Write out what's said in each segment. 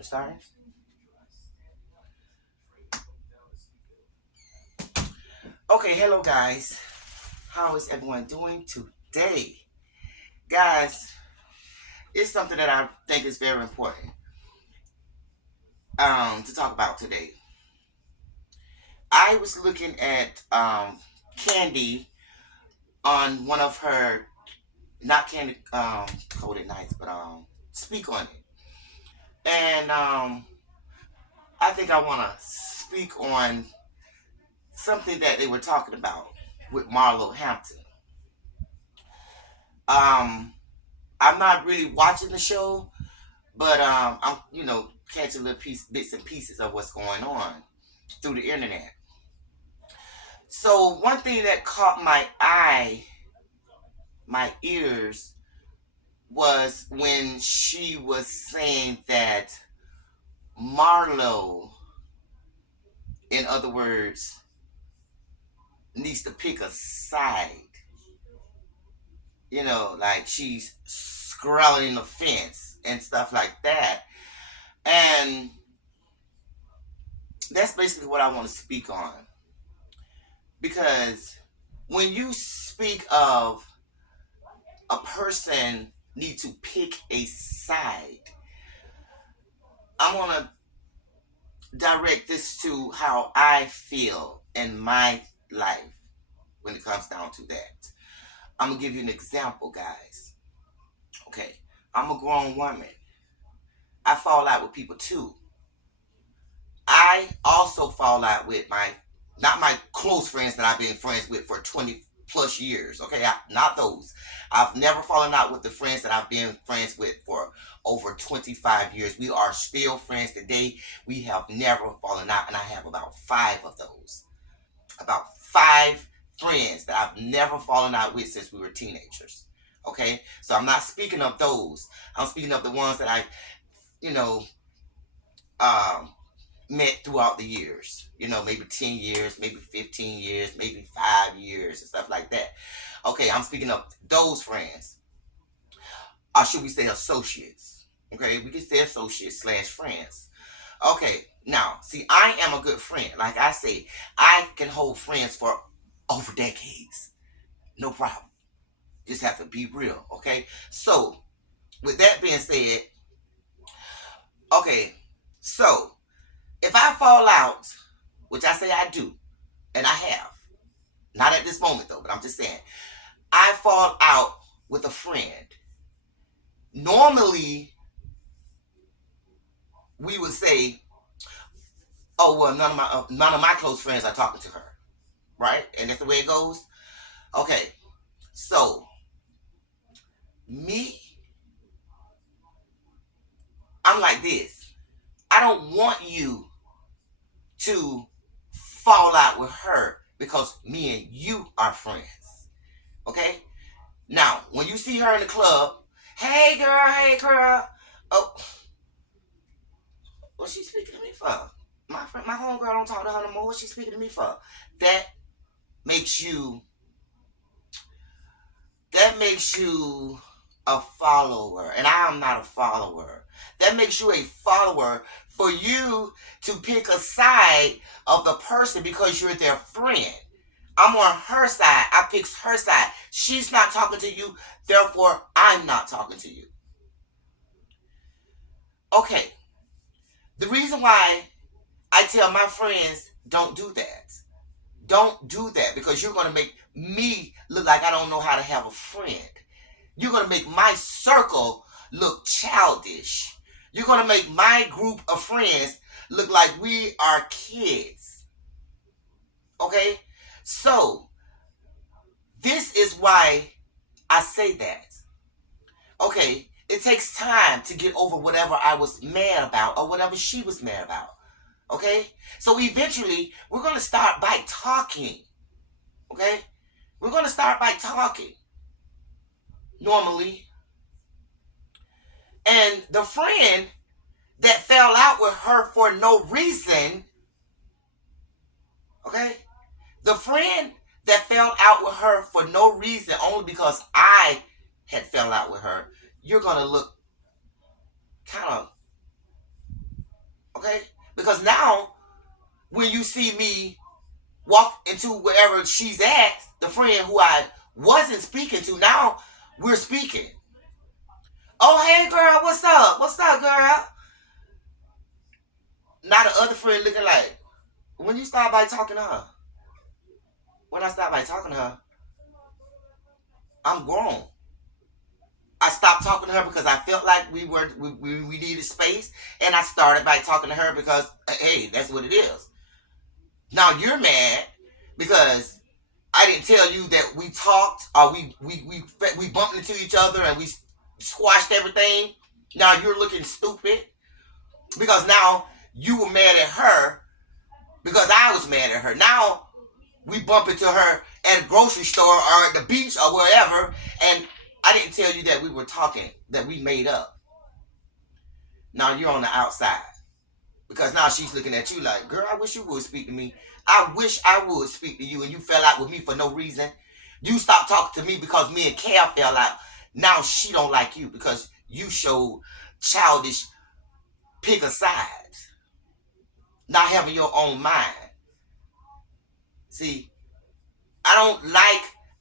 Sorry. Okay, hello guys. How is everyone doing today? Guys, it's something that I think is very important to talk about today. I was looking at Kandi on one of her not Kandi coded nights, but speak on it. And I think I wanna speak on something that they were talking about with Marlo Hampton. Um I'm not really watching the show, but I'm catching little bits and pieces of what's going on through the internet. So one thing that caught my eye, my ears, was when she was saying that Marlo, in other words, needs to pick a side. Like she's scrolling the fence and stuff like that. And that's basically what I want to speak on. Because when you speak of a person need to pick a side, I'm going to direct this to how I feel in my life when it comes down to that. I'm going to give you an example, guys. Okay, I'm a grown woman. I fall out with people too. I also fall out with not my close friends that I've been friends with for 20 plus years. Okay, not those. I've never fallen out with the friends that I've been friends with for over 25 years. We are still friends today. We have never fallen out, and I have about five of those. About five friends that I've never fallen out with since we were teenagers. Okay, so I'm not speaking of those. I'm speaking of the ones that you know, um, met throughout the years. Maybe 10 years, maybe 15 years, maybe 5 years, and stuff like that. Okay, I'm speaking of those friends. Or should we say associates? Okay, we can say associates slash friends. Okay, now, see, I am a good friend. Like I say, I can hold friends for over decades. No problem. Just have to be real, okay? So, with that being said, okay, so if I fall out, which I say I do, and I have, not at this moment though, but I'm just saying, I fall out with a friend. Normally, we would say, "Oh well, none of my close friends are talking to her," right? And that's the way it goes. Okay, so me, I'm like this. I don't want you to fall out with her because me and you are friends. Okay? Now, when you see her in the club, hey girl, oh, what's she speaking to me for? My homegirl don't talk to her no more. What's she speaking to me for? That makes you that makes you a follower, and I am not a follower. That makes you a follower for you to pick a side of the person because you're their friend. I'm on her side. I pick her side. She's not talking to you, therefore I'm not talking to you. Okay. The reason why I tell my friends don't do that. Don't do that because you're going to make me look like I don't know how to have a friend. You're going to make my circle look childish. You're going to make my group of friends look like we are kids. Okay? So, this is why I say that. Okay, it takes time to get over whatever I was mad about or whatever she was mad about. Okay? So eventually, we're going to start by talking. Okay? We're going to start by talking. Normally. And the friend that fell out with her for no reason, okay? The friend that fell out with her for no reason, only because I had fell out with her, you're going to look kind of because now when you see me walk into wherever she's at, the friend who I wasn't speaking to, now we're speaking. Oh, hey girl, what's up? What's up, girl? Now the other friend looking like, when you start by talking to her, when I start by talking to her, I'm grown. I stopped talking to her because I felt like we needed space, and I started by talking to her because hey, that's what it is. Now you're mad because I didn't tell you that we talked or we bumped into each other and we squashed everything. Now you're looking stupid because now you were mad at her because I was mad at her. Now we bump into her at a grocery store or at the beach or wherever, and I didn't tell you that we were talking, that we made up. Now you're on the outside because now she's looking at you like, girl, I wish you would speak to me. I wish I would speak to you, and you fell out with me for no reason. You stopped talking to me because me and Cal fell out. Now she don't like you because you showed childish pick a side, not having your own mind. See, I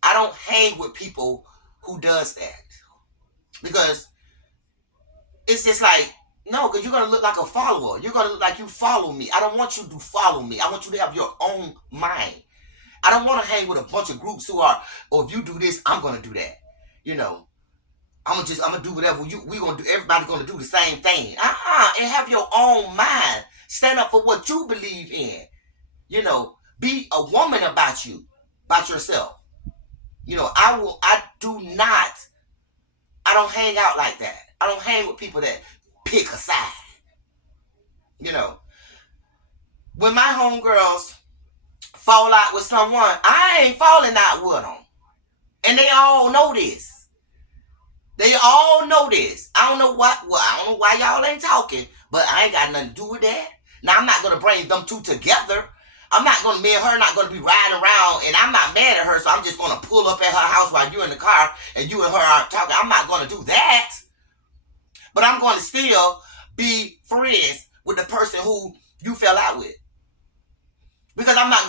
don't hang with people who does that because it's just like, no, because you're going to look like a follower. You're going to look like you follow me. I don't want you to follow me. I want you to have your own mind. I don't want to hang with a bunch of groups who are, oh, if you do this, I'm going to do that. You know, I'm gonna do whatever we gonna do. Everybody's gonna do the same thing. And have your own mind. Stand up for what you believe in. You know, be a woman about yourself. You know, I don't hang out like that. I don't hang with people that pick a side. You know, when my homegirls fall out with someone, I ain't falling out with them. And they all know this. They all know this. I don't know I don't know why y'all ain't talking, but I ain't got nothing to do with that. Now I'm not gonna bring them two together. Me and her not gonna be riding around, and I'm not mad at her, so I'm just gonna pull up at her house while you're in the car and you and her aren't talking. I'm not gonna do that. But I'm gonna still be friends with the person who you fell out with. Because I'm not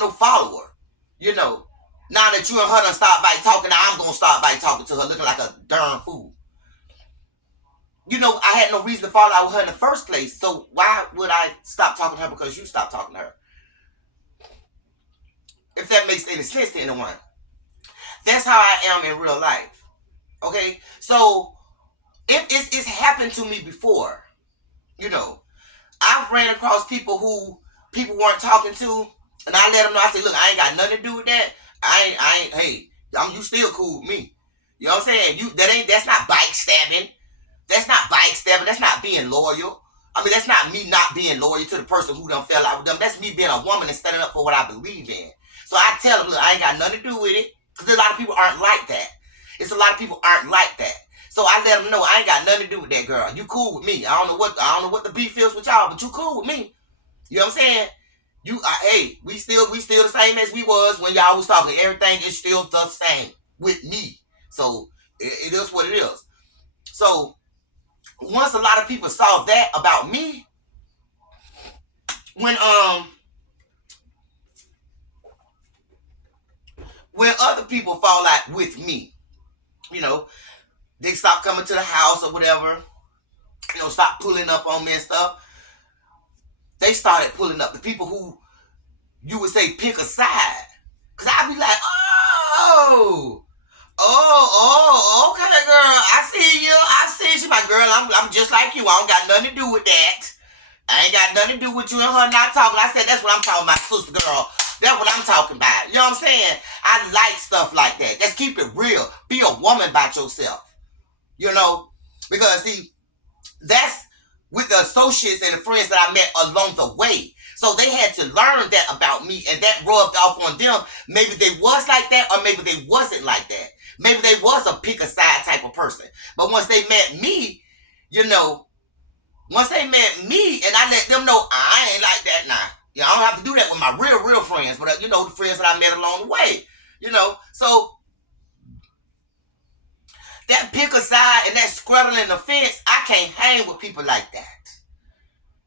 no follower. You know. Now that you and her done start by talking, now I'm gonna start by talking to her looking like a darn fool. You know, I had no reason to fall out with her in the first place, so why would I stop talking to her because you stopped talking to her? If that makes any sense to anyone. That's how I am in real life. Okay? So, if it's happened to me before, you know, I've ran across people who people weren't talking to, and I let them know, I said, look, I ain't got nothing to do with that. Hey, you still cool with me. You know what I'm saying? That's not bike stabbing. That's not bike stabbing. That's not being loyal. I mean, that's not me not being loyal to the person who done fell out with them. That's me being a woman and standing up for what I believe in. So I tell them, look, I ain't got nothing to do with it. Because a lot of people aren't like that. It's a lot of people aren't like that. So I let them know I ain't got nothing to do with that girl. You cool with me. I don't know what the beef is with y'all, but you cool with me. You know what I'm saying? Hey, we still the same as we was when y'all was talking. Everything is still the same with me. So it is what it is. So once a lot of people saw that about me, when other people fall out with me, you know, they stop coming to the house or whatever, you know, stop pulling up on me and stuff. They started pulling up the people who you would say pick a side. Cause I'd be like, okay, girl. I see you. She my girl. I'm just like you. I don't got nothing to do with that. I ain't got nothing to do with you and her not talking. I said, that's what I'm talking about, sister girl. That's what I'm talking about. You know what I'm saying? I like stuff like that. Just keep it real. Be a woman about yourself. You know? Because, see, that's with the associates and the friends that I met along the way. So they had to learn that about me, and that rubbed off on them. Maybe they was like that, or maybe they wasn't like that. Maybe they was a pick a side type of person. But once they met me, you know, once they met me and I let them know I ain't like that now. You know, I don't have to do that with my real friends, but you know, the friends that I met along the way. You know, so that pick a side and that scrabbling the fence, I can't hang with people like that.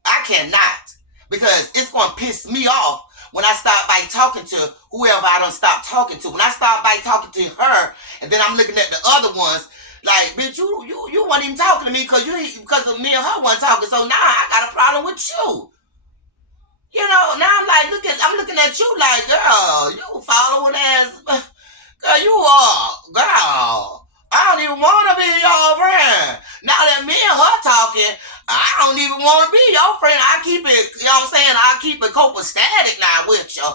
I cannot. because it's going to piss me off when I start by talking to whoever I don't stop talking to. When I start by talking to her, and then I'm looking at the other ones, like, bitch, you weren't even talking to me because of me and her weren't talking. So now I got a problem with you. You know, now I'm looking at you like, girl, you following ass, girl, you are, girl. I don't even want to be your friend. Now that me and her talking, I don't even want to be your friend. I keep it, you know what I'm saying? I keep it copacetic now with you.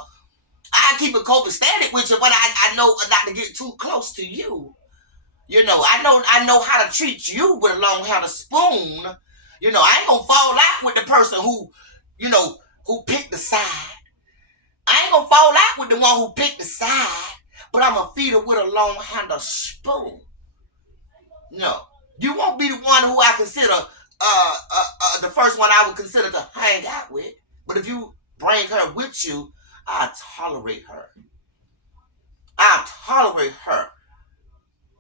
I keep it copacetic with you, but I know not to get too close to you. You know, I know how to treat you with a long handle spoon. You know, I ain't gonna fall out with the person you know, who picked the side. I ain't gonna fall out with the one who picked the side, but I'm gonna feed her with a long handle spoon. No, you won't be the one who I consider the first one I would consider to hang out with. But if you bring her with you, I tolerate her. I tolerate her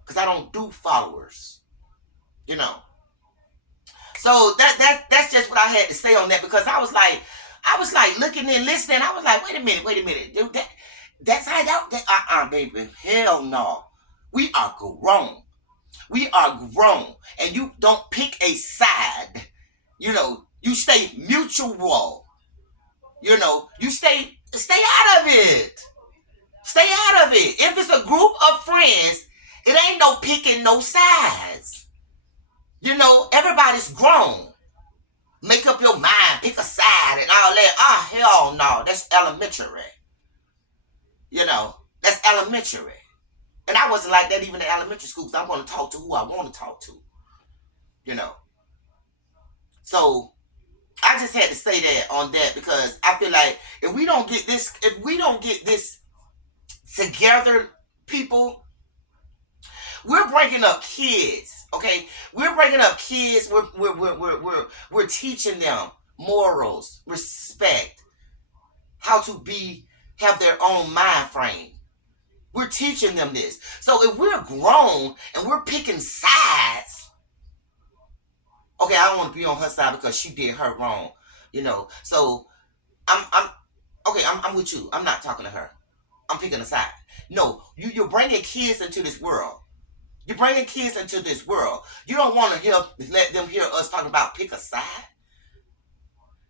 because I don't do followers. You know. So that's just what I had to say on that, because I was like looking and listening. I was like, wait a minute, dude, that's how that baby, hell no. We are grown. We are grown, and you don't pick a side. You know, you stay mutual. You know, you stay out of it. Stay out of it. If it's a group of friends, it ain't no picking no sides. You know, everybody's grown. Make up your mind, pick a side and all that. Hell no. That's elementary. You know, that's elementary. And I wasn't like that even in elementary school, because I'm going to talk to who I want to talk to. You know. So I just had to say that on that, because I feel like if we don't get this together, people, we're breaking up kids. Okay, we're breaking up kids. We're teaching them morals, respect, how to have their own mind frame. We're teaching them this. So if we're grown and we're picking sides, okay, I don't want to be on her side because she did her wrong, you know. So I'm okay. I'm with you. I'm not talking to her. I'm picking a side. No, you're bringing kids into this world. You're bringing kids into this world. You don't want to let them hear us talking about pick a side,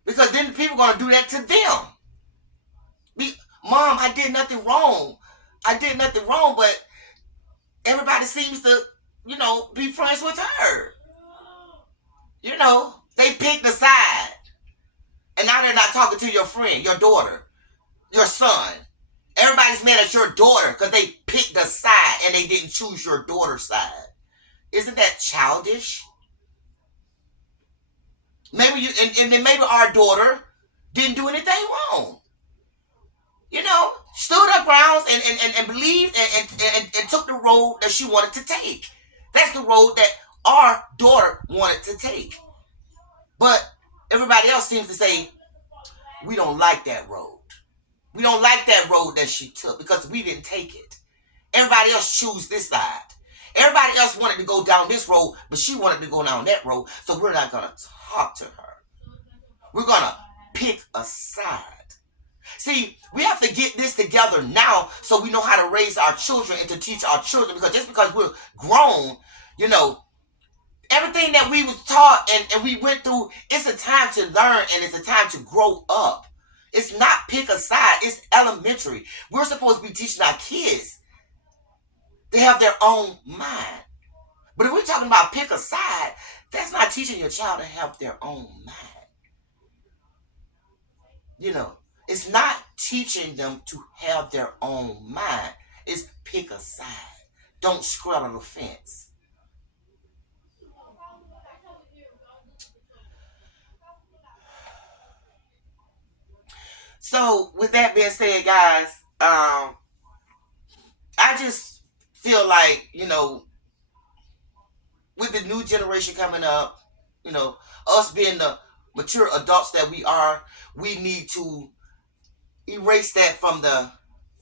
because then people are going to do that to them. Mom, I did nothing wrong. I did nothing wrong, but everybody seems to, you know, be friends with her. You know, they picked a side. And now they're not talking to your friend, your daughter, your son. Everybody's mad at your daughter because they picked a side and they didn't choose your daughter's side. Isn't that childish? Maybe and then maybe our daughter didn't do anything wrong. You know, stood her grounds and believed and took the road that she wanted to take. That's the road that our daughter wanted to take. But everybody else seems to say, we don't like that road. We don't like that road that she took because we didn't take it. Everybody else choose this side. Everybody else wanted to go down this road, but she wanted to go down that road. So we're not going to talk to her. We're going to pick a side. See, we have to get this together now so we know how to raise our children and to teach our children. Because just because we're grown, you know, everything that we was taught and we went through, it's a time to learn and it's a time to grow up. It's not pick a side. It's elementary. We're supposed to be teaching our kids to have their own mind. But if we're talking about pick a side, that's not teaching your child to have their own mind. You know, it's not teaching them to have their own mind. It's pick a side. Don't straddle the fence. So, with that being said, guys, I just feel like, you know, with the new generation coming up, you know, us being the mature adults that we are, we need to erase that from the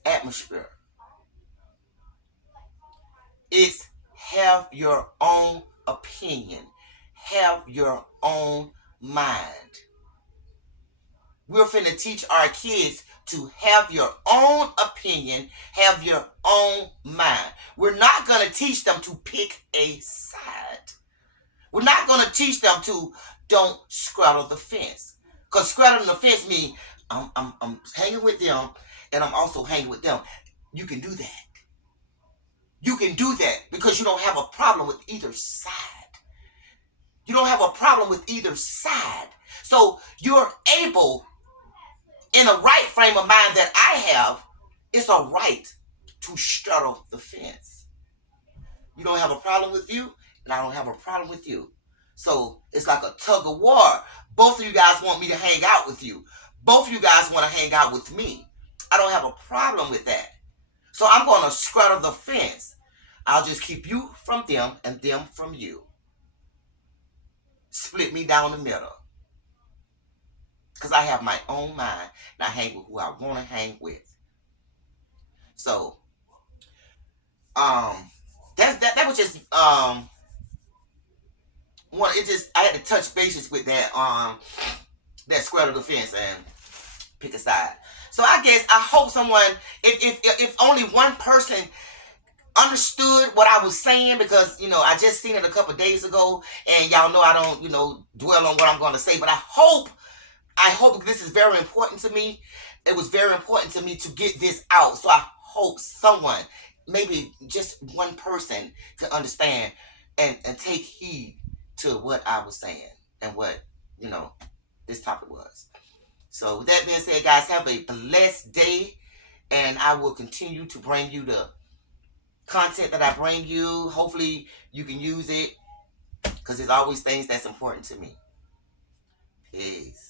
atmosphere. It's have your own opinion, have your own mind. We're finna teach our kids to have your own opinion, have your own mind. We're not gonna teach them to pick a side. We're not gonna teach them to don't straddle the fence. Because straddling the fence means I'm hanging with them and I'm also hanging with them. You can do that. You can do that because you don't have a problem with either side. You don't have a problem with either side. So you're able, in a right frame of mind that I have, it's a right to straddle the fence. You don't have a problem with you, and I don't have a problem with you. So it's like a tug of war. Both of you guys want me to hang out with you. Both of you guys want to hang out with me. I don't have a problem with that. So I'm going to straddle the fence. I'll just keep you from them and them from you. Split me down the middle. Because I have my own mind and I hang with who I want to hang with. So, that was just one. It just, I had to touch bases with that straddle the fence and pick a side. So I guess I hope someone, if only one person understood what I was saying, because I just seen it a couple days ago, and y'all know I don't dwell on what I'm going to say, but I hope this is very important to me. It was very important to me to get this out. So I hope someone, maybe just one person, to understand and take heed to what I was saying and what this topic was. So with that being said, guys, have a blessed day, and I will continue to bring you the content that I bring you. Hopefully you can use it, because there's always things that's important to me. Peace.